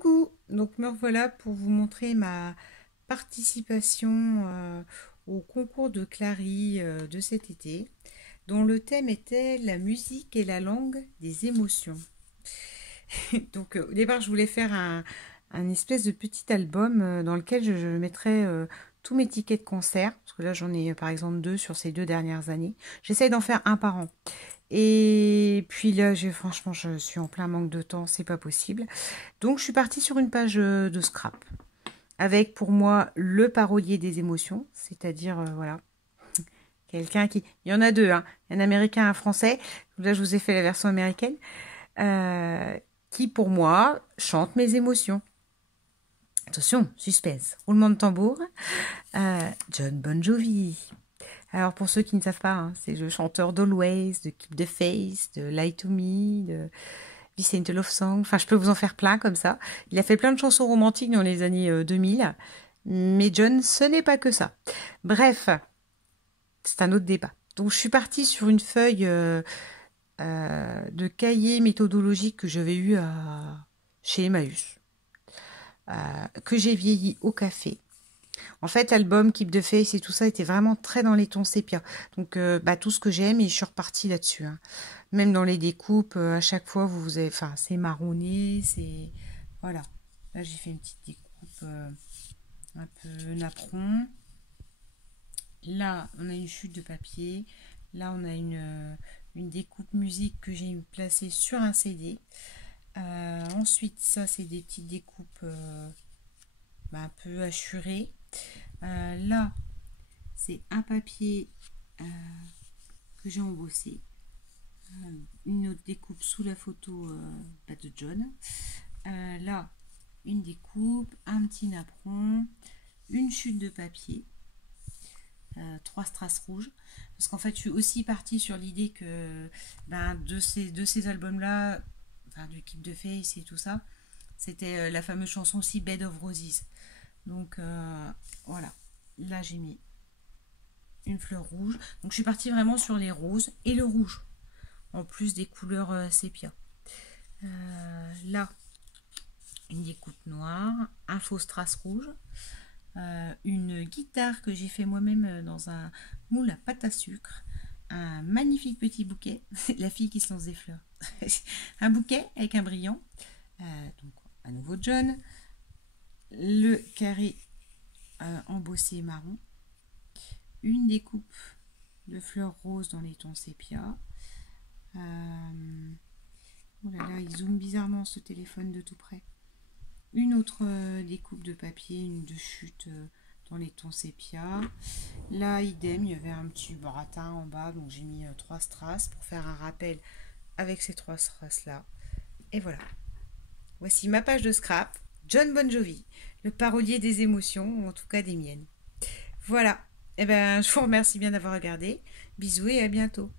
Coucou, donc me revoilà pour vous montrer ma participation au concours de Clary de cet été, dont le thème était la musique et la langue des émotions. Donc au départ je voulais faire un espèce de petit album dans lequel je mettrais tous mes tickets de concert, parce que là j'en ai par exemple 2 sur ces 2 dernières années. J'essaye d'en faire un par an. Et puis là, franchement, je suis en plein manque de temps, c'est pas possible. Donc, je suis partie sur une page de scrap avec pour moi le parolier des émotions, c'est-à-dire, voilà, quelqu'un qui. Il y en a deux, hein, un américain et un français. Là, je vous ai fait la version américaine, euh, qui pour moi chante mes émotions. Attention, suspense, roulement de tambour. John Bon Jovi. Alors pour ceux qui ne savent pas, hein, c'est le chanteur d'Always, de Keep the Faith, de Lie to Me, de Vicente Love Song. Enfin, je peux vous en faire plein comme ça. Il a fait plein de chansons romantiques dans les années 2000. Mais John, ce n'est pas que ça. Bref, c'est un autre débat. Donc je suis partie sur une feuille de cahier méthodologique que j'avais eu chez Emmaüs, que j'ai vieilli au café. En fait, l'album Keep the Faith et tout ça était vraiment très dans les tons sépia. Donc, tout ce que j'aime, et je suis repartie là-dessus, hein. Même dans les découpes, à chaque fois, vous avez... Enfin, c'est marronné, c'est... Voilà. Là, j'ai fait une petite découpe un peu napperon. Là, on a une chute de papier. Là, on a une découpe musique que j'ai placée sur un CD. Ensuite, ça, c'est des petites découpes un peu hachurées. Là, c'est un papier que j'ai embossé. Une autre découpe sous la photo de John. Là, une découpe, un petit napperon, une chute de papier, 3 strass rouges. Parce qu'en fait, je suis aussi partie sur l'idée que de ces albums-là, du Keep the Faith et tout ça, c'était la fameuse chanson aussi Bed of Roses. Donc voilà, là j'ai mis une fleur rouge. Donc je suis partie vraiment sur les roses et le rouge, en plus des couleurs sépia. Là, une découpe noire, un faux strass rouge, une guitare que j'ai fait moi-même dans un moule à pâte à sucre, un magnifique petit bouquet, la fille qui se lance des fleurs, un bouquet avec un brillant, donc à nouveau John, le carré embossé marron, une découpe de fleurs roses dans les tons sépia. Oh là là, il zoome bizarrement ce téléphone de tout près. Une autre découpe de papier, une de chute dans les tons sépia. Là, idem, il y avait un petit baratin en bas, donc j'ai mis 3 strass pour faire un rappel avec ces 3 strass là. Et voilà. Voici ma page de scrap. John Bon Jovi, le parolier des émotions, ou en tout cas des miennes. Voilà. Eh ben, je vous remercie bien d'avoir regardé. Bisous et à bientôt.